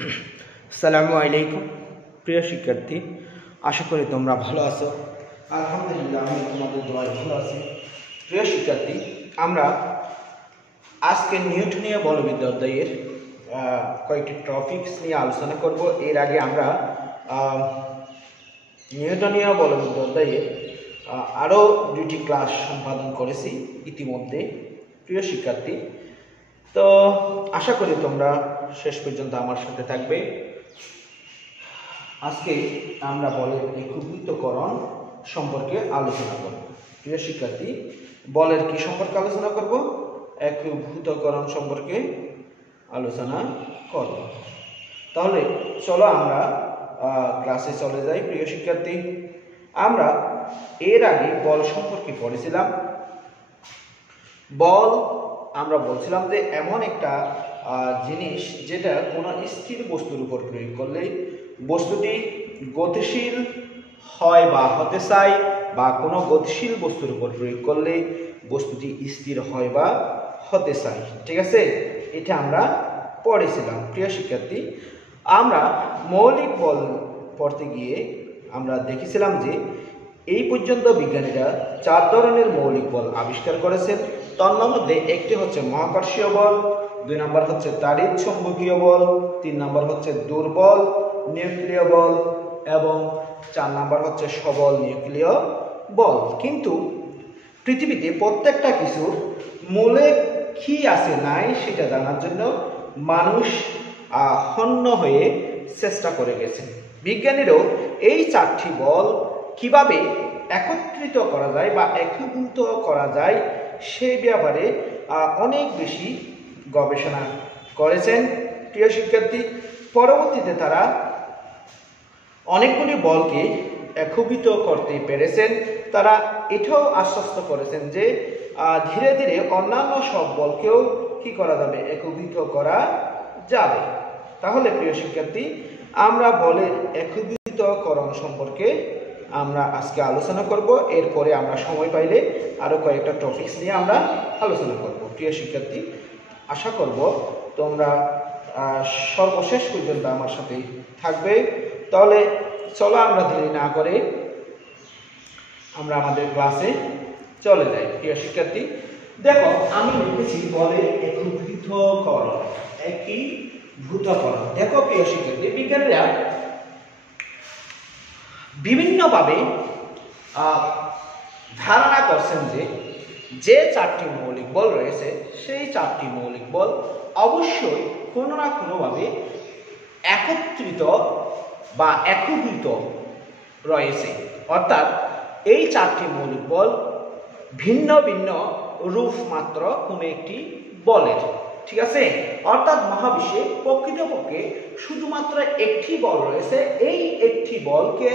আসসালামু আলাইকুম প্রিয় শিক্ষার্থী, আশা করি তোমরা ভালো আছো। আলহামদুলিল্লাহ, আমি তোমাদের দোয়ায় ভালো আছি। প্রিয় শিক্ষার্থী, আমরা আজকে নিউটনীয় বলবিদ্যা অধ্যায়ের কয়েকটি টপিকস নিয়ে আলোচনা করব। এর আগে আমরা নিউটনীয় বলবিদ্যা অধ্যায়ের আরও দুটি ক্লাস সম্পাদন করেছি ইতিমধ্যে। প্রিয় শিক্ষার্থী, তো আশা করি তোমরা শেষ পর্যন্ত আমার সাথে থাকবে। আজকে আমরা বলের একীভূতকরণ সম্পর্কে আলোচনা করব। প্রিয় শিক্ষার্থী, বলের কি সম্পর্কে আলোচনা করব? একীভূতকরণ সম্পর্কে আলোচনা করব। তাহলে চলো আমরা ক্লাসে চলে যাই। প্রিয় শিক্ষার্থী, আমরা এর আগে বল সম্পর্কে পড়েছিলাম। বল আমরা বলছিলাম যে এমন একটা জিনিস যেটা কোনো স্থির বস্তুর উপর প্রয়োগ করলে বস্তুটি গতিশীল হয় বা হতে চায়, বা কোনো গতিশীল বস্তুর উপর প্রয়োগ করলে বস্তুটি স্থির হয় বা হতে চায়। ঠিক আছে, এটা আমরা পড়েছিলাম। প্রিয় শিক্ষার্থী, আমরা মৌলিক বল পড়তে গিয়ে আমরা দেখেছিলাম যে এই পর্যন্ত বিজ্ঞানীরা 4 ধরনের মৌলিক বল আবিষ্কার করেছেন। তার মধ্যে একটি হচ্ছে মহাকর্ষীয় বল, 2 নম্বর হচ্ছে তাড়িৎ চৌম্বকীয় বল, 3 নম্বর হচ্ছে দুর্বল নিউক্লিয় বল এবং 4 নম্বর হচ্ছে সবল নিউক্লিয় বল। কিন্তু পৃথিবীতে প্রত্যেকটা কিছুর মূলে কি আছে নাই সেটা জানার জন্য মানুষ হন্য হয়ে চেষ্টা করে গেছেন। বিজ্ঞানীরাও এই 4টি বল কিভাবে একত্রিত করা যায় বা একীভূত করা যায় সেই ব্যাপারে অনেক বেশি গবেষণা করেছেন। প্রিয় শিক্ষার্থী, পরবর্তীতে তারা অনেকগুলি বলকে একীভূত করতে পেরেছেন। তারা এটাও আশ্বস্ত করেছেন যে ধীরে ধীরে অন্যান্য সব বলকেও কি করা যাবে, একীভূত করা যাবে। তাহলে প্রিয় শিক্ষার্থী, আমরা বলের একীভূতকরণ সম্পর্কে আমরা আজকে আলোচনা করব। এরপরে আমরা সময় পাইলে আরো কয়েকটা টপিকস নিয়ে আমরা আলোচনা করব। প্রিয় শিক্ষার্থী, আশা করব তোমরা সর্বশেষ পর্যন্ত আমার সাথে থাকবে। তাহলে চলো আমরা দেরি না করে আমরা আমাদের ক্লাসে চলে যাই। প্রিয় শিক্ষার্থী, দেখো আমি লিখেছি বলের একীভূতকরণ। একীভূতকরণ, দেখো প্রিয় শিক্ষার্থী, বিজ্ঞানীরা বিভিন্নভাবে ধারণা করছেন যে 4টি মৌলিক বল রয়েছে সেই 4টি মৌলিক বল অবশ্যই কোনো না কোনোভাবে একত্রিত বা একীভূত রয়েছে। অর্থাৎ এই 4টি মৌলিক বল ভিন্ন ভিন্ন রূপ মাত্র কোনো একটি বলের। ঠিক আছে, অর্থাৎ মহাবিশ্বে প্রকৃতপক্ষে শুধুমাত্র একটি বল রয়েছে। এই একটি বলকে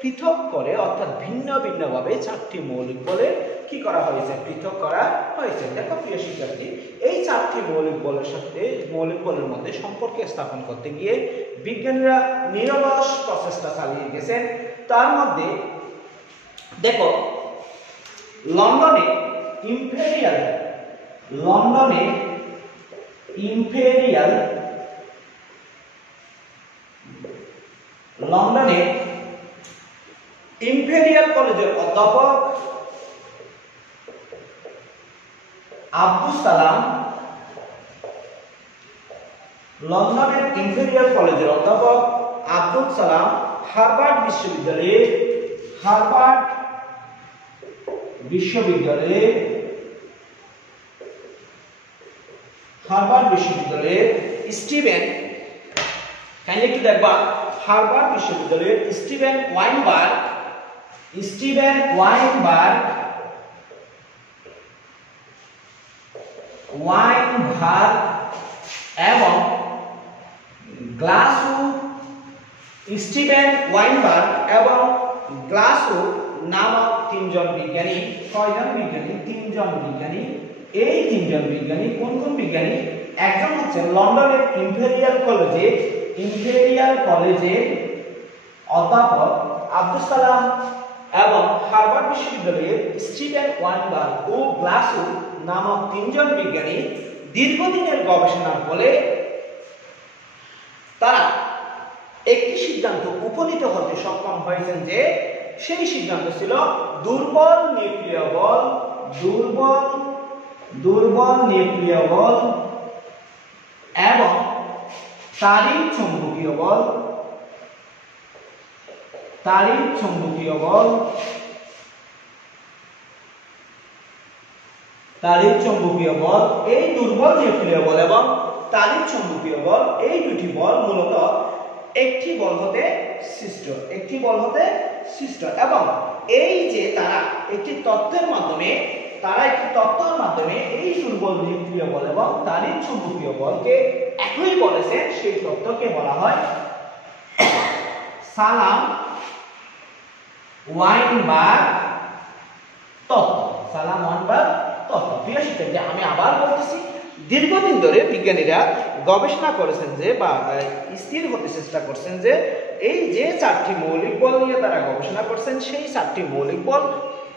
পৃথক করে, অর্থাৎ ভিন্ন ভিন্নভাবে 4টি মৌলিক বলে কি করা হয়েছে, পৃথক করা হয়েছে। দেখো প্রিয় শিক্ষার্থী, এই 4টি মৌলিক বলের সাথে মৌলিক বলের মধ্যে সম্পর্ক স্থাপন করতে গিয়ে বিজ্ঞানীরা নিরলস প্রচেষ্টা চালিয়ে গেছেন। তার মধ্যে দেখো লন্ডনে ইম্পেরিয়াল কলেজের অধ্যাপক আব্দুস সালাম, লন্ডনের ইম্পেরিয়াল কলেজের অধ্যাপক আব্দুল সালাম হার্ভার্ড বিশ্ববিদ্যালয়ের স্টিভেন, কাইন্ডলি একটু দেখবা, হার্ভার্ড বিশ্ববিদ্যালয়ের স্টিভেন ওয়াইনবার্গ এবং গ্লাসো নামক 3জন বিজ্ঞানী। কয়জন বিজ্ঞানী? 3জন বিজ্ঞানী। এই 3জন বিজ্ঞানী কোন কোন বিজ্ঞানী? একজন হচ্ছে লন্ডনের ইম্পেরিয়াল কলেজে অধ্যাপক আব্দুস সালাম এবং হার্ভার্ড বিশ্ববিদ্যালয়ের স্টিভেন ওয়াইনবার্গ ও গ্লাসো নামক 3জন বিজ্ঞানী দীর্ঘদিনের গবেষণার ফলে তারা একটি সিদ্ধান্ত উপনীত হতে সক্ষম হয়েছেন যে সেই সিদ্ধান্ত ছিল দুর্বল নিউক্লিয় বল, দুর্বল নিউক্লিয় বল এবং তাড়িৎ চৌম্বকীয় বল, এই দুর্বল নিউক্লিয় বল এবং তাড়িৎ চৌম্বকীয় বল, এই দুটি বল মূলত একটি বল হতে সৃষ্ট এবং এই যে তারা একটি তত্ত্বের মাধ্যমে এই দুর্বল নিউক্লিয় বল এবং তাড়িৎ চৌম্বকীয় বলকে একই বলেছেন, সেই তত্ত্বকে বলা হয় সালাম-ওয়াইনবার্গ তত্ত্ব। প্রিয় শিক্ষার্থী, আমি আবার বলতেছি, দীর্ঘদিন ধরে বিজ্ঞানীরা গবেষণা করেছেন যে বা স্থির হতে চেষ্টা করছেন যে এই যে 4টি মৌলিক বল নিয়ে তারা গবেষণা করছেন, সেই 4টি মৌলিক বল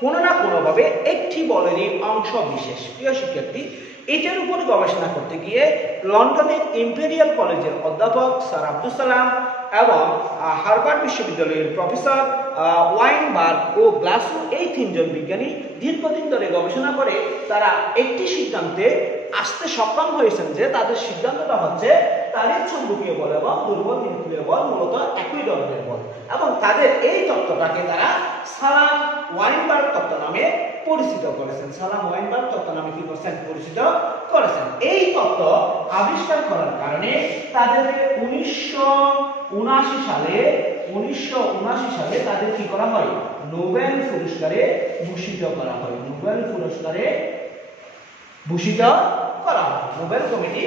কোনো না কোনোভাবে একটি বলেরই অংশ বিশেষ। প্রিয় শিক্ষার্থী, এটার উপর গবেষণা করতে গিয়ে লন্ডনের ইম্পেরিয়াল কলেজের অধ্যাপক স্যার আব্দুল সালাম এবং হার্ভার্ড বিশ্ববিদ্যালয়ের প্রফেসর ওয়াইনবার্গ ও গ্লাসো, এই 3 জন বিজ্ঞানী দীর্ঘদিন ধরে গবেষণা করে তারা একটি সিদ্ধান্তে আসতে সক্ষম হয়েছেন যে তাদের সিদ্ধান্তটা হচ্ছে তাড়িৎ চৌম্বকীয় বল এবং দুর্বল নিউক্লিয় বল মূলত একই ধরনের বল, এবং তাদের এই তত্ত্বটাকে তারা সালাম-ওয়াইনবার্গ তত্ত্ব নামে পরিচিত করেছেন। সালাম-ওয়াইনবার্গ তত্ত্ব নামে কি করছেন? পরিচিত করেছেন। এই তত্ত্ব আবিষ্কার করার কারণে তাদেরকে 1979 সালে তাদের কি করা হয়? নোবেল পুরস্কারে ভূষিত করা হয়। নোবেল কমিটি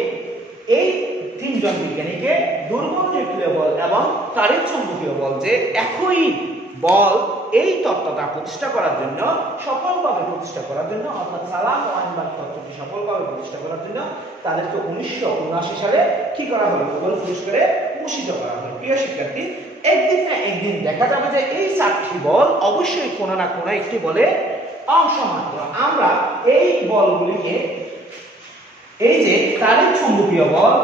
এই 3 জন বিজ্ঞানীকে দুর্বল নিউক্লিয় বল এবং তাড়িৎ চৌম্বকীয় বল যে একই বল, এই তত্ত্বটা সফলভাবে প্রতিষ্ঠা করার জন্য অর্থাৎ সালাম-ওয়াইনবার্গ তত্ত্বটি সফলভাবে প্রতিষ্ঠা করার জন্য তাদেরকে 1979 সালে কি করা হলো? নোবেল পুরস্কারে ভূষিত করা হলো। প্রিয় শিক্ষার্থী, একদিন না একদিন দেখা যাবে যে এই 4টি বল অবশ্যই কোনো না কোনো একটি বলে অংশ মাত্র। আমরা এই বলগুলিকে, এই যে তাড়িৎ চৌম্বকীয় বল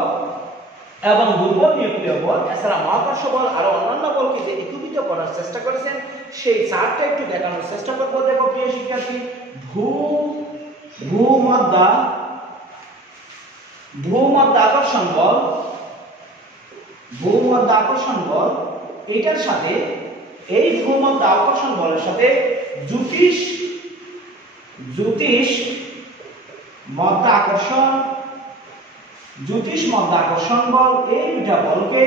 এবং দুর্বল নিউক্লিয় বল, এছাড়া মহাকর্ষ বল, আরো অন্যান্য বলকে যে একীভূত করার চেষ্টা করেছেন, সেই চারটা একটু দেখানোর চেষ্টা করবো। দেখো প্রিয় শিক্ষার্থী, ভূমধ্যাকর্ষণ বল, এটার সাথে, এই ভূমধ্যাকর্ষণ বলের সাথে জ্যোতিষ মধ্যাকর্ষণ বল, এই দুটা বলকে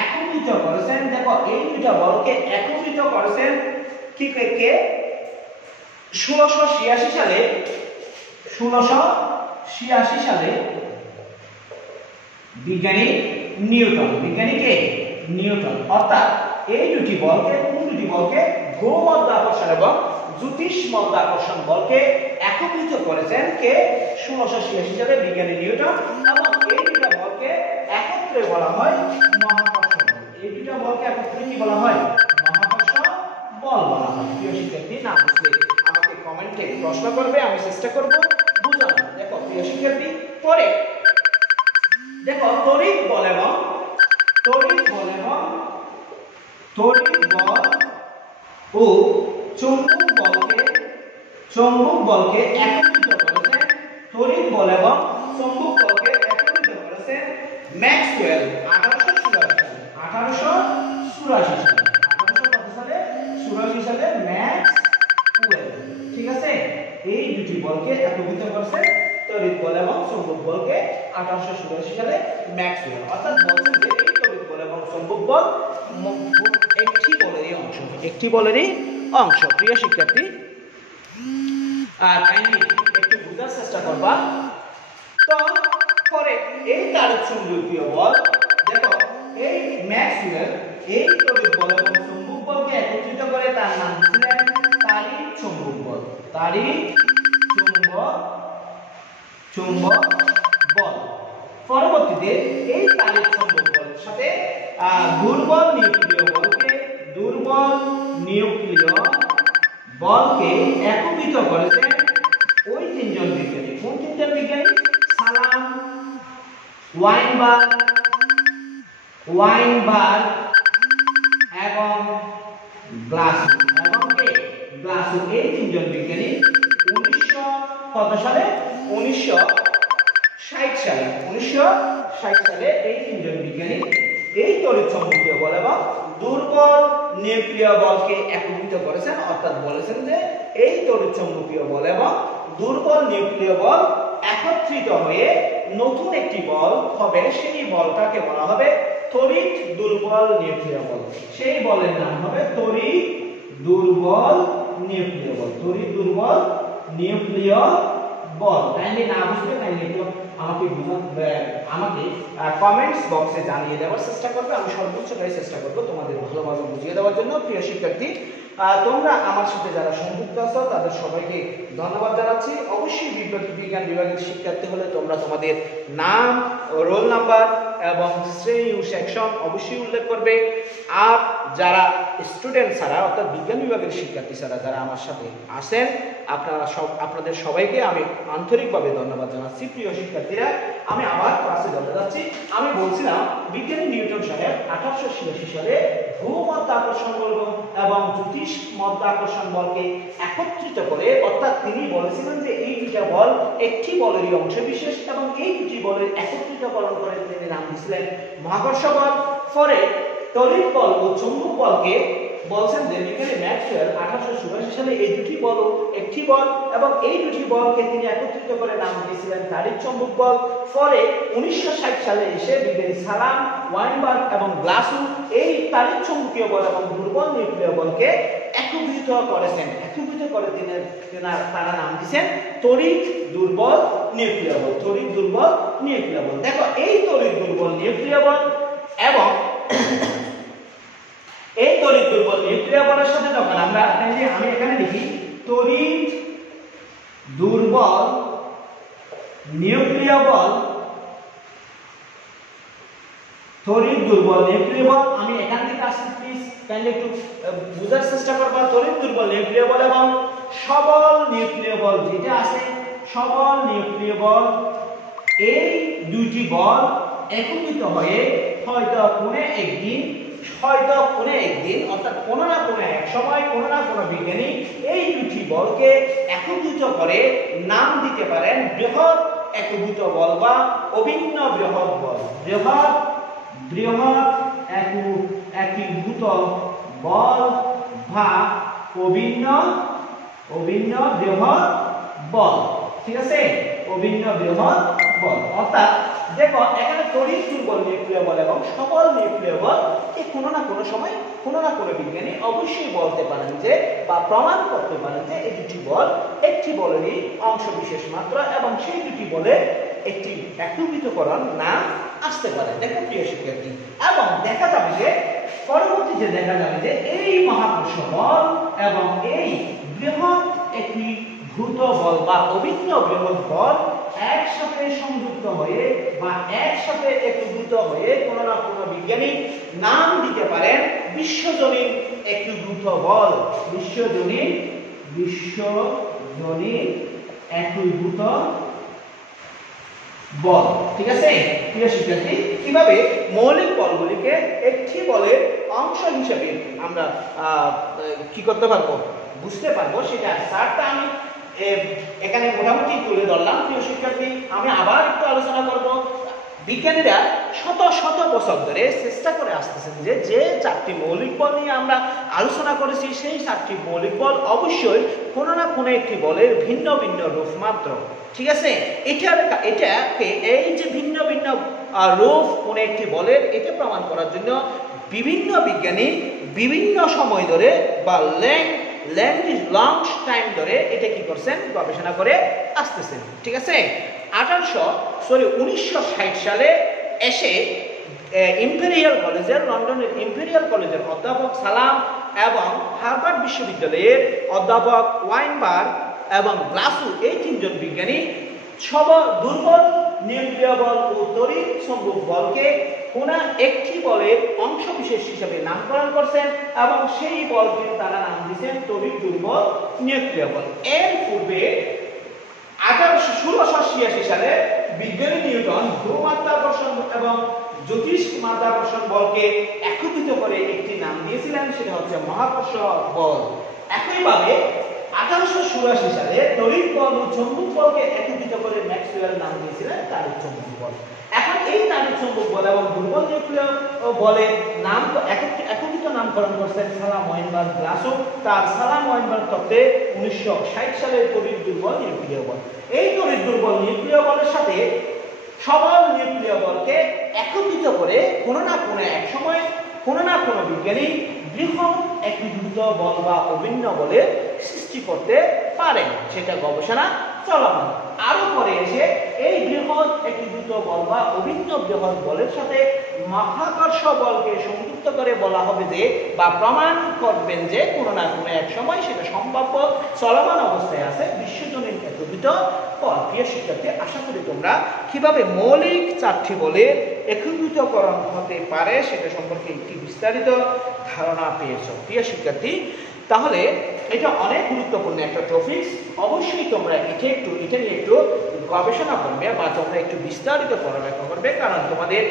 একত্রিত করেছেন। দেখো, এই দুটা বলকে একত্রিত করেছেন কি কে? 1686 সালে বিজ্ঞানী নিউটন। অর্থাৎ এই দুটি বলকে, কোন দুটি বলকে? ভূমধ্যাকর্ষণ এবং জ্যোতিষ মধ্যাকর্ষণ বলকে একত্রিত করেছেন কে? 1686 সালে বিজ্ঞানী নিউটন, এবং এই দুটো বলকে একত্রে বলা হয় মহাকর্ষ বল। এই দুটো বলকে একত্রে কি বলা হয়? মহাকর্ষ বল বলা হয়। প্রিয় শিক্ষার্থী, না বুঝলে আমাকে কমেন্টে প্রশ্ন করবে, আমি চেষ্টা করব বোঝানোর। দেখো প্রিয় শিক্ষার্থী, পরে দেখো তড়িৎ বল ও চৌম্বক বলকে একত্রিত করেছেন। তড়িৎ বল এবং চৌম্বক বলকে একত্রিত করেছেন ম্যাক্সওয়েল 1884 সালে ম্যাক্সওয়েল। ঠিক আছে, এই দুটি বলকে একত্রিত করেছেন তড়িৎ বল এবং চৌম্বক বলকে 1884 সালে ম্যাক্সওয়েল। অর্থাৎ বলছেন যে এই তড়িৎ বল এবং চৌম্বক বল একটি বলেরই অংশ। প্রিয় শিক্ষার্থী, আর একটু বোঝার চেষ্টা করবা। তো পরে এই তাড়িৎ চৌম্বকীয় বল, দেখো এই ম্যাক্সওয়েল এই তড়িৎ বল এবং চৌম্বক বলকে একত্রিত করে তার নাম দিয়েছিলেন তাড়িৎ চৌম্বক বল। পরবর্তীতে এই তাড়িৎ চৌম্বক বলের সাথে দুর্বল নিউক্লিয় বলকে একত্রিত করেছেন ওই 3 জন বিজ্ঞানী। কোন 3 জন বিজ্ঞানী? সালাম, ওয়াইনবার্গ গ্লাসু এবং কে গ্লাসু, এই তিনজন বিজ্ঞানী 1900 সালে 1960 সালে 1960 সালে এই তিনজন বিজ্ঞানী এই তড়িৎ চৌম্বকীয় বল এবং দুর্বল নিউক্লিয় বলকে একত্রিত করেছেন, অর্থাৎ বলেছেন যে এই তড়িৎ চৌম্বকীয় বল এবং দুর্বল নিউক্লিয় বল একত্রিত হয়ে নতুন একটি বল হবে, সেই বলটাকে বলা হবে তড়িৎ দুর্বল নিউক্লিয় বল। সেই বলের নাম হবে তড়িৎ দুর্বল নিউক্লিয় বল, তড়িৎ দুর্বল নিউক্লিয় বল। কাইন্ডলি না বুঝলে কাইন্ডলি একটু আমাকে কমেন্টস বক্সে জানিয়ে দেওয়ার চেষ্টা করবে, আমি সর্বোচ্চটাই চেষ্টা করব তোমাদের ভালোভাবে বুঝিয়ে দেওয়ার জন্য। প্রিয় শিক্ষার্থী, তোমরা আমার সাথে যারা সংযুক্ত আছো তাদের সবাইকে ধন্যবাদ জানাচ্ছি। অবশ্যই বিজ্ঞান বিভাগের শিক্ষার্থী হলে তোমরা তোমাদের নাম, রোল নাম্বার এবং শ্রেণী ও সেকশন অবশ্যই উল্লেখ করবে। আর যারা স্টুডেন্ট ছাড়া অর্থাৎ বিজ্ঞান বিভাগের শিক্ষার্থী ছাড়া যারা আমার সাথে আসেন আপনাদের সবাইকে আমি আন্তরিকভাবে ধন্যবাদ জানাচ্ছি। প্রিয় শিক্ষার্থীরা, আমি আবার ক্লাসে চলে যাচ্ছি। আমি বলছিলাম বিজ্ঞানী নিউটন সাহেব 1886 সালে ভূমধ্যাকর্ষণ বল এবং জ্যোতিষ্মধ্যাকর্ষণ বলকে একত্রিত করে, অর্থাৎ তিনি বলেছিলেন যে এই দুইটা বল একটি বলেরই অংশবিশেষ এবং এই দুটি বলের একত্রিতকরণ করে তিনি নাম দিয়েছিলেন মহাকর্ষ বল। পরে তড়িৎ বল ও চৌম্বক বলকে বলছেন যে বিজ্ঞানী ম্যাক্সওয়েল 1886 সালে এই দুটি বল একটি বল এবং এই দুটি বলকে তিনি একত্রিত করে নাম দিয়েছিলেন তাড়িৎ চৌম্বক বল। পরে 1960 সালে এসে বিজ্ঞানী সালাম, ওয়াইনবার্গ এবং গ্লাসু এই তাড়িৎ চৌম্বকীয় বল এবং দুর্বল নিউক্লিয় বলকে একত্রিত করেছেন, একত্রিত করে তারা নাম দিয়েছেন তড়িৎ দুর্বল নিউক্লিয় বল, তড়িৎ দুর্বল নিউক্লিয় বল। দেখো এই তড়িৎ দুর্বল নিউক্লিয় বল এবং এই তড়িৎ দুর্বল নিউক্লিয় বলের সাথে যখন আমি এখানে লিখি তড়িৎ দুর্বল নিউক্লিয় বল, তড়িৎ দুর্বল নিউক্লিয় বল, আমি এখান থেকে আসছি, প্লিজ কাইন্ডলি একটু বোঝার চেষ্টা করবা। তড়িৎ দুর্বল নিউক্লিয় বল এবং সবল নিউক্লিয় বল যেটা আছে, সবল নিউক্লিয় বল, এই দুইটি বল একত্রিত হয়ে হয়তো কোনো একদিন অর্থাৎ কোনো না কোনো এক সময় কোনো না কোনো বিজ্ঞানী এই দুটি বলকে একত্রিত করে নাম দিতে পারেন বৃহৎ একীভূত বল বা অভিন্ন বৃহৎ বল, বৃহৎ একীভূত বল বা অভিন্ন বৃহৎ বল। ঠিক আছে, অভিন্ন বৃহৎ বল। অর্থাৎ দেখো এখানে তড়িৎ দুর্বল নিউক্লিয় বল এবং সবল নিউক্লিয় বল এই কোনো না কোনো সময় কোনো না কোনো বিজ্ঞানী অবশ্যই বলতে পারেন যে বা প্রমাণ করতে পারেন যে এই দুটি বল একটি বলেরই অংশ বিশেষ মাত্র এবং সেই দুটি বলে একটি একীভূতকরণ না আসতে পারে। দেখো প্রিয় শিক্ষার্থী, এবং দেখা যাবে যে পরবর্তীতে দেখা যাবে যে এই মহাকর্ষ বল এবং এই বৃহৎ একীভূত বল বা অভিন্ন বৃহৎ বল একসাথে সংযুক্ত হয়ে বা একসাথে একীভূত হয়ে কোনো না কোনো বিজ্ঞানী নাম দিতে পারেন বিশ্বজনীন একীভূত বল, বিশ্বজনীন একীভূত বল। ঠিক আছে প্রিয় শিক্ষার্থী, কিভাবে মৌলিক বলগুলিকে একটি বলের অংশ হিসেবে আমরা কি করতে পারবো, বুঝতে পারবো, সেটা স্যারটা আমি এখানে মোটামুটি তুলে ধরলাম। প্রিয় শিক্ষার্থী, আমি আবার একটু আলোচনা করব। বিজ্ঞানীরা শত শত বছর ধরে চেষ্টা করে আসতেছেন যে যে চারটি মৌলিক বল নিয়ে আমরা আলোচনা করেছি সেই চারটি মৌলিক বল অবশ্যই কোনো না কোনো একটি বলের ভিন্ন ভিন্ন রূপ মাত্র। ঠিক আছে, এটাকে এই যে ভিন্ন ভিন্ন রূপ কোনো একটি বলের এটা প্রমাণ করার জন্য বিভিন্ন বিজ্ঞানী বিভিন্ন সময় ধরে বা লং টাইম ধরে এটা কি করছেন, গবেষণা করে আসতেছেন। ঠিক আছে, 1960 সালে এসে লন্ডনের ইম্পেরিয়াল কলেজের অধ্যাপক সালাম এবং হার্ভার্ড বিশ্ববিদ্যালয়ের অধ্যাপক ওয়াইনবার্গ এবং গ্লাসু এই তিনজন বিজ্ঞানী দুর্বল নিউক্লিয় বল ও তড়িৎ চৌম্বক বলকে কোনা একটি বলের অংশ বিশেষ হিসেবে নামকরণ করছেন এবং সেই বলকে তারা নাম দিয়েছেন তড়িৎ দুর্বল নিউক্লিয় বল। এর পূর্বে 1686 সালে বিজ্ঞানী নিউটন ভূমাধ্যাকর্ষণ এবং জ্যোতিষ্মাধ্যাকর্ষণ বলকে একত্রিত একত্রিত করে একটি নাম দিয়েছিলেন, সেটা হচ্ছে মহাকর্ষ বল। একইভাবে 1884 সালে তড়িৎ বল ও চৌম্বক বলকে একত্রিত করে ম্যাক্সওয়েল নাম দিয়েছিলেন তাড়িৎ চৌম্বক বল। এখন এই তাড়িৎ চৌম্বক বল এবং দুর্বল নিউক্লিয় বলের নাম একত্রিত নামকরণ করেছেন সালাম ওয়েনবার্গ গ্লাসো তার সালাম ওয়েনবার্গ তত্ত্বে 1960 সালের তড়িৎ দুর্বল নিউক্লিয় বল। এই তড়িৎ দুর্বল নিউক্লিয় বলের সাথে সবল নিউক্লিয় বলকে একত্রিত করে কোনো না কোনো এক সময় কোনো না কোনো বিজ্ঞানী বৃহৎ একীভূত বল বা অভিন্ন বলের সৃষ্টি করতে পারেন, সেটা গবেষণা চলমান। আরো পরে এসে এই বৃহৎ একীভূত বল বা অভিন্ন বৃহৎ বলের সাথে মহাকর্ষ বলকে সংযুক্ত করে বলা হবে যে বা প্রমাণ করবেন যে কোনো না কোনো এক সময় সেটা সম্ভাব্য চলমান অবস্থায় আছে বিশ্বজনীন একীভূত বল। প্রিয় শিক্ষার্থী, আশা করি তোমরা কিভাবে মৌলিক চারটি বলের একীভূতকরণ হতে পারে সেটা সম্পর্কে একটি বিস্তারিত ধারণা পেয়েছ। প্রিয় শিক্ষার্থী, তাহলে এটা অনেক গুরুত্বপূর্ণ একটা টপিক। অবশ্যই তোমরা এটা নিয়ে একটু গবেষণা করবে বা তোমরা একটু বিস্তারিত পড়ালেখা করবে, কারণ তোমাদের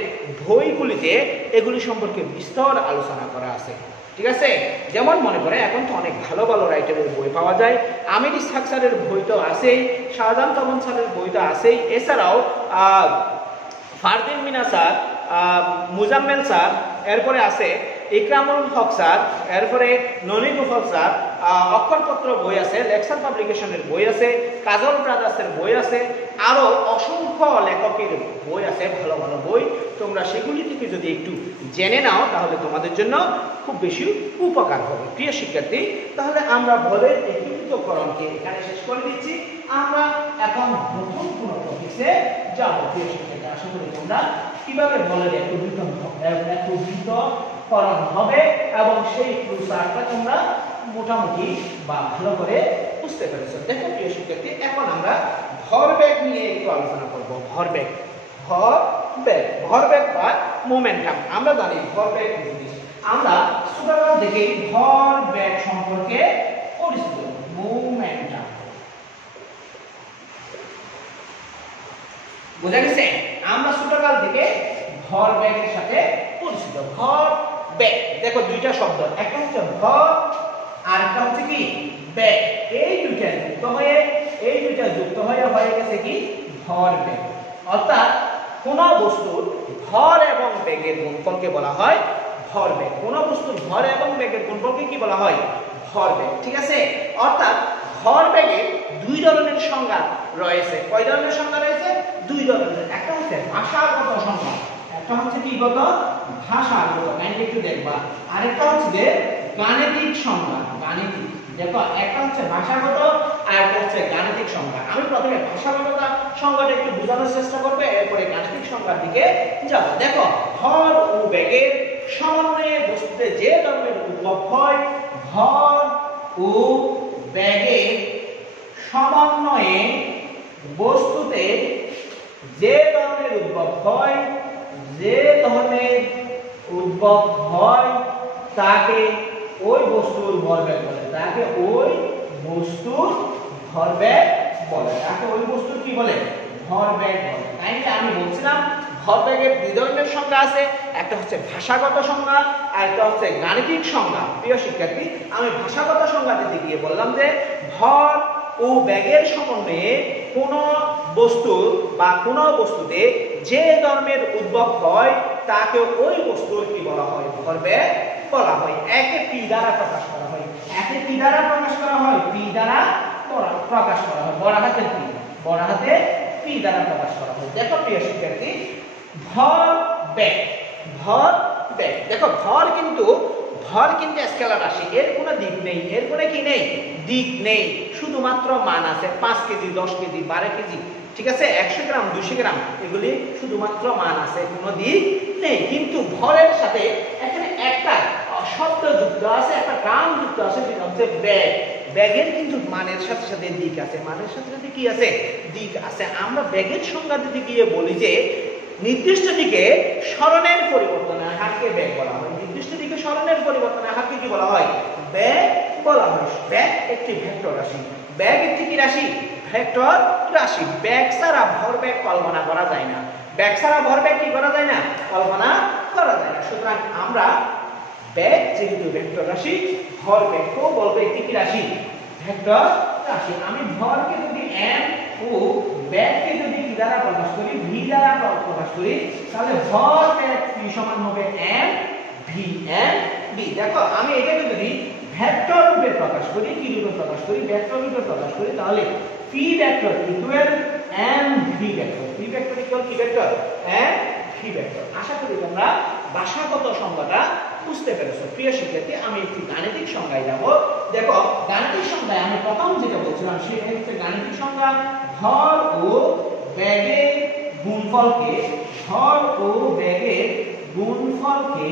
বইগুলিতে এগুলি সম্পর্কে বিস্তর আলোচনা করা আছে। ঠিক আছে, যেমন মনে করে এখন তো অনেক ভালো ভালো রাইটারের বই পাওয়া যায়। আমির ইসহাক স্যারের বই তো আছেই, শাহজাহান তমন স্যারের বই তো আছেই, এছাড়াও ফারদিন মিনা স্যার, মুজাম্মেল স্যার, এরপরে আছে ইকরামুল হক স্যার, এরপরে ননী গোপাল স্যার, অক্ষরপত্র বই আছে, লেকচার পাবলিকেশনের বই আছে, কাজল ব্রাদার্সের বই আছে, আরো অসংখ্য লেখকের বই আছে, ভালো ভালো বই। তোমরা সেগুলি থেকে যদি একটু জেনে নাও তাহলে তোমাদের জন্য খুব বেশি উপকার হবে। প্রিয় শিক্ষার্থী, তাহলে আমরা বলের একীভূতকরণকে এখানে শেষ করে দিচ্ছি। আমরা এখন নতুন কোনো টপিকে যাব। প্রিয় শিক্ষার্থী, আশা করি তোমরা কিভাবে বলের একীভূতকরণ হবে এবং সেই প্রসারটা তোমরা মোটামুটি বা ভালো করে বুঝতে পেরেছো। দেখো প্রিয় শিক্ষার্থী, এখন আমরা ভরবেগ নিয়ে একটু আলোচনা করব। ভরবেগ বা মোমেন্টাম। আমরা জানি ভরবেগ জিনিস, আমরা ছোটবেলা থেকে ভরবেগ সম্পর্কে পরিচিত। মোমেন্টাম বোঝা গেছে? আমরা ছোটকাল থেকে ভরবেগের সাথে পরিচিত। ভরবেগ, দেখো দুইটা শব্দ, একটা হচ্ছে ভর আর একটা হচ্ছে কি বেগ। এই দুইটা যুক্ত হয়ে হয়ে গেছে কি ভরবেগ। অর্থাৎ কোন বস্তুর ভর এবং বেগের গুণফলকে বলা হয় ভরবেগ। কোন বস্তুর ভর এবং বেগের গুণফলকে কি বলা হয়? ভরবেগ। ঠিক আছে, অর্থাৎ ভরবেগের দুই ধরনের সংজ্ঞা রয়েছে। কয় ধরনের সংজ্ঞা রয়েছে? দুই ধরনের। একটা হচ্ছে ভাষাগত সংজ্ঞা, একটা হচ্ছে কি গত ভাষাগত, একটু দেখবা। আরেকটা হচ্ছে যে গাণিতিক সংজ্ঞা। গাণিতিক, দেখো একটা হচ্ছে ভাষাগত আর একটা হচ্ছে গাণিতিক সংজ্ঞা। আমি প্রথমে ভাষাগত সংজ্ঞাটা একটু বোঝানোর চেষ্টা করব, এরপরে গাণিতিক সংজ্ঞার দিকে যাব। দেখো, ভর ও বেগের সমন্বয়ে বস্তুতে যে ধরনের উদ্ভব হয়, ভর ও বেগের সমন্বয়ে বস্তুতে যে ধরনের উদ্ভব হয় তাকে ওই বস্তুর ভরবেগ বলে। তাকে ওই বস্তুর ভরবেগ বলে। কি বলে? ভরবেগ বলে। তাই আমি বলছিলাম ভরবেগের দুই ধরনের সংজ্ঞা আছে, একটা হচ্ছে ভাষাগত সংজ্ঞা আর একটা হচ্ছে গাণিতিক সংজ্ঞা। প্রিয় শিক্ষার্থী, আমি ভাষাগত সংজ্ঞা দিতে গিয়ে বললাম যে ভর ও বেগের সমন্বয়ে কোন বস্তুর বা কোন বস্তুতে যে ধর্মের উদ্ভব হয় তাকে ওই বস্তুর কি বলা হয়? ভরবেগ বলা হয়। একে পি দ্বারা প্রকাশ করা হয়। একে কি দ্বারা প্রকাশ করা হয়? পি দ্বারা প্রকাশ করা হয়। বড় হাতের পি দ্বারা প্রকাশ করা হয়। দেখো প্রিয় শিক্ষার্থী, ভরবেগ, দেখো ভর কিন্তু স্কেলার রাশি, এর কোনো দিক নেই, এর কোনো কি নেই? দিক নেই, শুধুমাত্র মান আছে। 5 কেজি, 10 কেজি, 12 কেজি, ঠিক আছে, 100 গ্রাম, 200 গ্রাম, এগুলি শুধুমাত্র মান আছে, কোনো দিক নেই। কিন্তু ভরের সাথে এখানে একটা শব্দ যুক্ত আছে, একটা নাম যুক্ত আছে, সেটা হচ্ছে বেগ। ব্যাগের কিন্তু মানের সাথে সাথে দিক আছে, মানের সাথে সাথে কি আছে? দিক আছে। আমরা ব্যাগের সংজ্ঞা দিতে গিয়ে বলি যে নির্দিষ্ট দিকে সরণের পরিবর্তনের হারকে বেগ বলা হয়। নির্দিষ্ট দিকে সরণের পরিবর্তনের হারকে কি বলা হয়? বেগ বলা হয়। বেগ একটি ভেক্টর রাশি। বেগ একটি কি রাশি? ভেক্টর রাশি। বেগ ছাড়া ভরবেগ কল্পনা করা যায় না। বেগ ছাড়া ভরবেগ কি করা যায় না? কল্পনা করা যায় না। সুতরাং আমরা ব্যাগ যেহেতু ভেক্টর রাশি, ভরবেগকেও বলবো একটি কি রাশি, ভেক্টর রাশি। আমি ভরকে যদি m ও ব্যাগকে যদি কি দ্বারা প্রকাশ করি, v দ্বারা প্রকাশ করি, তাহলে ভর ব্যাগ v সমান হবে m v m v। দেখো আমি এটাকে যদি ভেক্টর রূপে প্রকাশ করি, কি রূপে প্রকাশ করি, ভেক্টর রূপে প্রকাশ করি, তাহলে p vector equal m v vector. p vector equal কি ভেক্টর, m v ভেক্টর। আশা করি তোমরা ভাষাগত সংজ্ঞাটা বুঝতে পেরেছো। প্রিয় শিক্ষার্থী, আমি একটি গাণিতিক সংজ্ঞায় যাব। দেখো গাণিতিক সংজ্ঞায় আমি প্রথম যেটা বলছিলাম সেটা হচ্ছে গাণিতিক সংজ্ঞা, ভর ও বেগের গুণফলকে, ভর ও বেগের গুণফলকে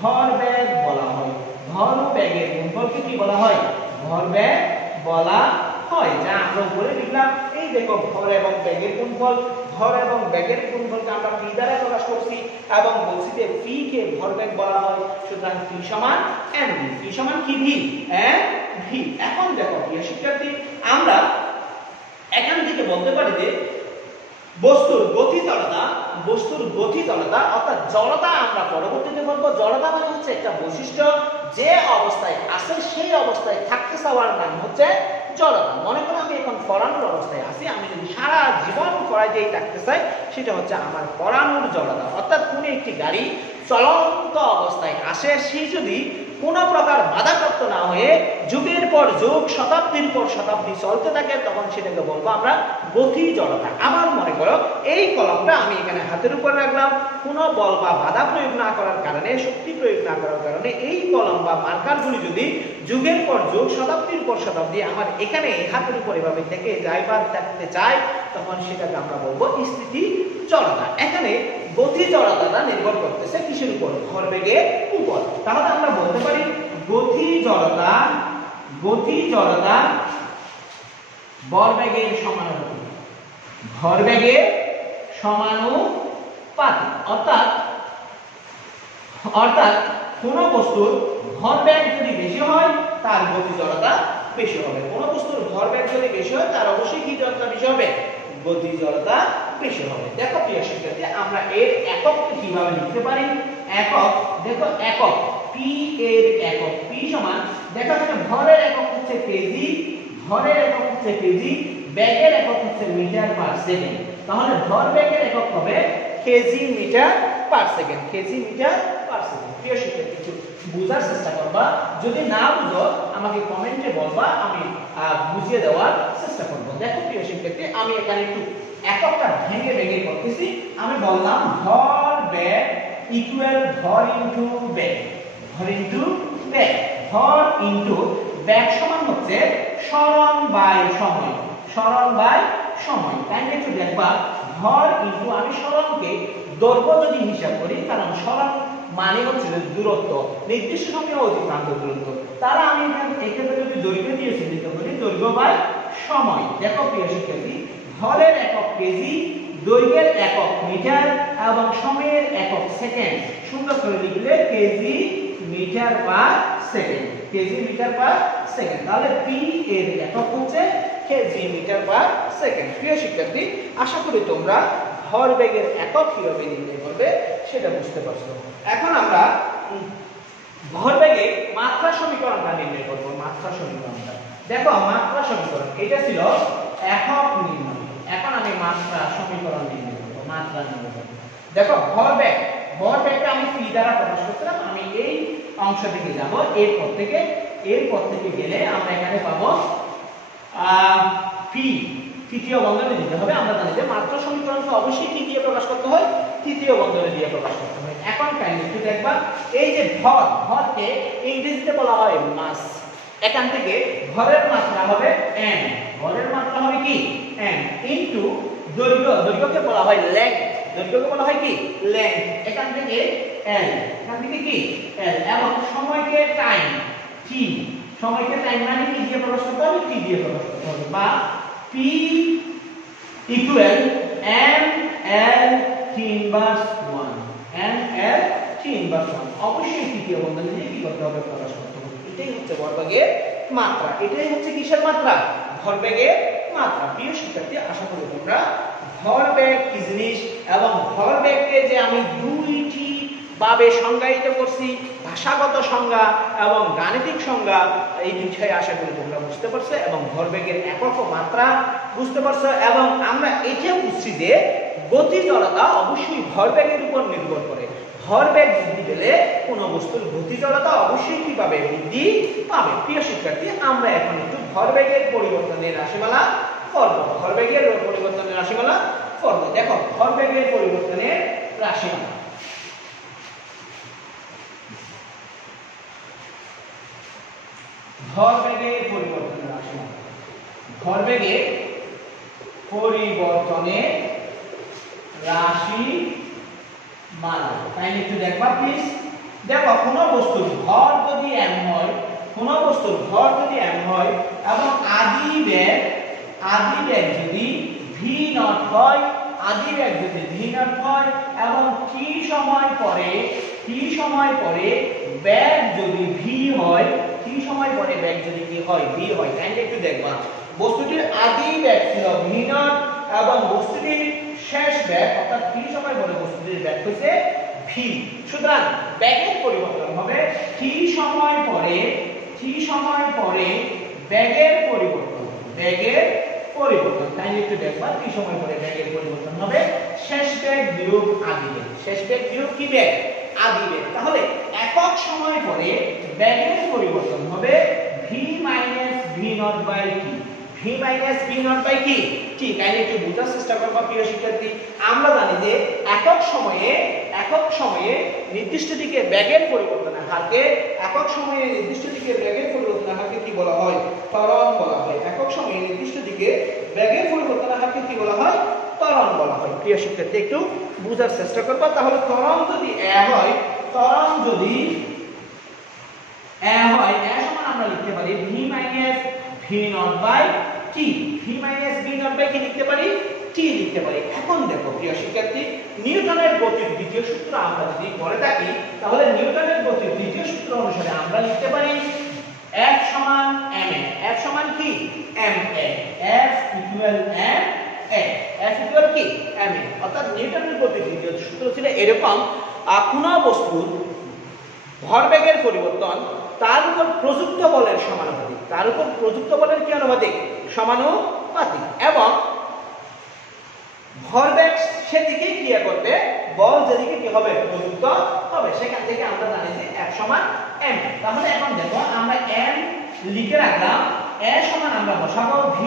ভরবেগ বলা হয়। ভর ও বেগের গুণফলকে কি বলা হয়, ভরবেগ বলা হয়। যা আমরা উপরে লিখলাম, এই দেখো ভর এবং বেগের গুণফল, ভর এবং বেগের গুণফলকে আমরা p দ্বারা প্রকাশ করছি এবং বলছি যে p কে ভরবেগ বলা হয়। সুতরাং p সমান mv, p সমান কি v, mv। এখন দেখো প্রিয় শিক্ষার্থী, আমরা এখান থেকে বলতে পারি যে বস্তুর গতিতলতা অর্থাৎ জড়তা আমরা পরবর্তীতে বলবো। জড়তা মানে হচ্ছে একটা বৈশিষ্ট্য, যে অবস্থায় আছে সেই অবস্থায় থাকতে চাওয়ার নাম হচ্ছে জড়তা। মনে করো আমি এখন পড়ানোর অবস্থায় আছি, আমি যদি সারা জীবন পড়াইতেই থাকতে চাই, সেটা হচ্ছে আমার পড়ানোর জড়তা। অর্থাৎ কোনো একটি গাড়ি চলন্ত অবস্থায় আসে, সে যদি কোনো প্রকার বাধাপ্রাপ্ত না হয়ে যুগের পর যুগ, শতাব্দীর পর শতাব্দী চলতে থাকে, তখন সেটাকে বলবো আমরা গতি জড়তা। আবার মনে করো এই কলমটা আমি এখানে হাতের উপর রাখলাম, কোনো বল বা বাধা প্রয়োগ না করার কারণে, শক্তি প্রয়োগ না করার কারণে এই কলম বা মার্কারগুলি যদি যুগের পর যুগ, শতাব্দীর পর শতাব্দী আমার এখানে হাতের উপর এভাবে থেকে যাইবার থাকতে চায়, তখন সেটাকে আমরা বলবো স্থিতি জড়তা। এখানে গতি জড়তাটা নির্ভর করতেছে কিসের উপর, ভরবেগের উপর। তাহলে আমরা বলতে পারি গতি জড়তা ভরবেগের সমানুপাতিক, ভরবেগের সমানুপাতিক। অর্থাৎ কোন বস্তুর ভরবেগ যদি বেশি হয় তার গতি জড়তা বেশি হবে। কোন বস্তুর ভরবেগ যদি বেশি হয় তার অবশ্যই কি জড়তা বেশি হবে, গতি জড়তা বেশি হবে। দেখো প্রিয় শিক্ষার্থী, আমরা এর একককে কিভাবে লিখতে পারি। একক, দেখো একক p এর একক, p সমান, দেখো এখানে ভরের একক হচ্ছে কেজি, বেগের একক হচ্ছে মিটার পার সেকেন্ড। তাহলে ভরবেগের একক হবে কেজি মিটার পার সেকেন্ড, প্রিয় শিক্ষার্থী একটু বোঝার চেষ্টা করবা, যদি না বুঝো আমাকে কমেন্টে বলবা, আমি বুঝিয়ে দেওয়ার চেষ্টা করব। দেখো প্রিয় শিক্ষার্থী, আমি এখানে একটু এককটা ভেঙে করতেছি। আমি বললাম ভরবেগ ইকুয়াল ভর ইনটু বেগ, ভর ইনটু বেগ সমান হচ্ছে সরণ বাই সময়। তাই একটু দেখবা, ভর ইনটু, আমি সরণকে দৈর্ঘ্য যদি হিসাব করি, কারণ সরণ মানে হচ্ছে দূরত্ব, নির্দিষ্ট সময়ে অতিক্রান্ত দূরত্ব, তারা আমি এক্ষেত্রে যদি দৈর্ঘ্য দিয়ে চিহ্নিত করি, দৈর্ঘ্য বাই সময়। দেখো প্রিয় শিক্ষার্থী, ভরের একক কেজি, দৈর্ঘ্যের একক মিটার এবং সময়ের একক সেকেন্ড। সুন্দর করে লিখলে কেজি মিটার পার সেকেন্ড, তাহলে p এর একক হচ্ছে কেজি মিটার পার সেকেন্ড। প্রিয় শিক্ষার্থী, আশা করি তোমরা ভরবেগের একক কিভাবে নির্ণয় করবে সেটা বুঝতে পারছো। এখন আমরা ভরবেগের মাত্রা সমীকরণটা নির্ণয় করব। দেখো মাত্রা সমীকরণ এটা ছিল একক নির্ণয়, এখন আমি মাত্রা সমীকরণ নির্ণয় করব। দেখো ভরবেগটা আমি p দ্বারা প্রকাশ করছিলাম, আমি এই অংশ থেকে যাব, এরপর থেকে গেলে আমরা এখানে পাবো p, তৃতীয় বন্ধনী দিতে হবে। আমরা জানি যে মাত্রা সমীকরণকে অবশ্যই কি দিয়ে প্রকাশ করতে হয়, তৃতীয় বন্ধনী দিয়ে প্রকাশ করতে হয়। এখন কাইন্ডলি একটু দেখবা, এই যে ভরকে ইংরেজিতে বলা হয় মাস। এখান থেকে ভরের মাত্রা হবে m, কি m ইনটু দৈর্ঘ্যকে বলা হয় লেংথ, এখান থেকে l, কি l, এবং সময়কে টাইম t, মানে কি দিয়ে প্রকাশ করতে হবে, t দিয়ে প্রকাশ করতে হবে। বা p equal ml t inverse 1, অবশ্যই তৃতীয় বন্ধনী দিয়ে কি করতে হবে, প্রকাশ করতে হবে। এটাই হচ্ছে ভরবেগের মাত্রা, এটাই হচ্ছে কিসের মাত্রা, ভরবেগের মাত্রা। প্রিয় শিক্ষার্থী, আশা করি তোমরা ভরবেগ কি জিনিস এবং ভরবেগকে যে আমি দুইটি ভাবে সংজ্ঞায়িত করছি, ভাষাগত সংজ্ঞা এবং গাণিতিক সংজ্ঞা, এই বিষয়ে আশা করি তোমরা বুঝতে পারছো এবং ভরবেগের একক ও মাত্রা বুঝতে পারছো। এবং আমরা এটাও বুঝছি যে গতি জড়তা অবশ্যই ভরবেগের উপর নির্ভর করে। ভরবেগ বৃদ্ধি পেলে কোন বস্তুর গতি জড়তা অবশ্যই কি পাবে? বৃদ্ধি পাবে। প্রিয় শিক্ষার্থী, আমরা এখন একটু ভরবেগের পরিবর্তনের রাশিমালা করব। ভরবেগের পরিবর্তনের রাশিমালা করব। দেখো ভরবেগের পরিবর্তনের রাশিমালা। ভরবেগের পরিবর্তনের রাশিমালা। ভরবেগের পরিবর্তনের রাশিমালা তাইলে একটু দেখবা প্লিজ। দেখো কোন বস্তুর ভর যদি m হয়, কোন বস্তুর ভর যদি m হয় এবং আদি বেগ যদি v নট হয়, আদি বেগ যদি v নট হয় এবং t সময় পরে বেগ যদি v হয়, t সময় পরে বেগ যদি কি হয়? v হয়। তাইলে একটু দেখবা বস্তুটির আদি বেগ ছিল v নট এবং বস্তুটির শেষ বেগ অর্থাৎ t সময় পরে বস্তুটির বেগ হইছে v। সুতরাং বেগের পরিবর্তন হবে t সময় পরে বেগের পরিবর্তন, তাইলে একটু দেখবা t সময় পরে বেগের পরিবর্তন হবে শেষ বেগ বিয়োগ আদি বেগ। শেষ বেগ বিয়োগ কি বেগ? আদি বেগ। তাহলে একক সময় পরে বেগের পরিবর্তন হবে v v not by t। v v not by কি t। তাইলে একটু বোঝার চেষ্টা করবা প্রিয় শিক্ষার্থী। আমরা জানি যে একক সময়ে নির্দিষ্ট দিকে বেগের পরিবর্তনের হারকে কি বলা হয়? ত্বরণ বলা হয়। একক সময়ে নির্দিষ্ট দিকে বেগের পরিবর্তনের হারকে কি বলা হয়? ত্বরণ বলা হয়। প্রিয় শিক্ষার্থী একটু বোঝার চেষ্টা করবা। তাহলে ত্বরণ যদি a হয়, সমান আমরা লিখতে পারি v v not by t। v v not by কি লিখতে পারি? t লিখতে পারি। এখন দেখো প্রিয় শিক্ষার্থী, নিউটনের গতির দ্বিতীয় সূত্র আমরা যদি পড়ে থাকি তাহলে নিউটনের গতির দ্বিতীয় সূত্র অনুসারে আমরা লিখতে পারি F সমান ma। F সমান কি? ma। F equal ma। F equal কি? ma। অর্থাৎ নিউটনের গতির দ্বিতীয় সূত্র ছিল এরকম, কোন বস্তুর ভরবেগের পরিবর্তন তার উপর প্রযুক্ত বলের সমানুপাতিক, তার উপর প্রযুক্ত বলের কি আনুপাতিক? সমানুপাতিক। এবং ভরবেগ সেদিকেই ক্রিয়া করবে, বল যেদিকে কি হবে? প্রযুক্ত হবে। সেখান থেকে আমরা জানি যে F সমান m। তাহলে এখন দেখো আমরা m লিখে রাখলাম, a সমান আমরা বসাবো v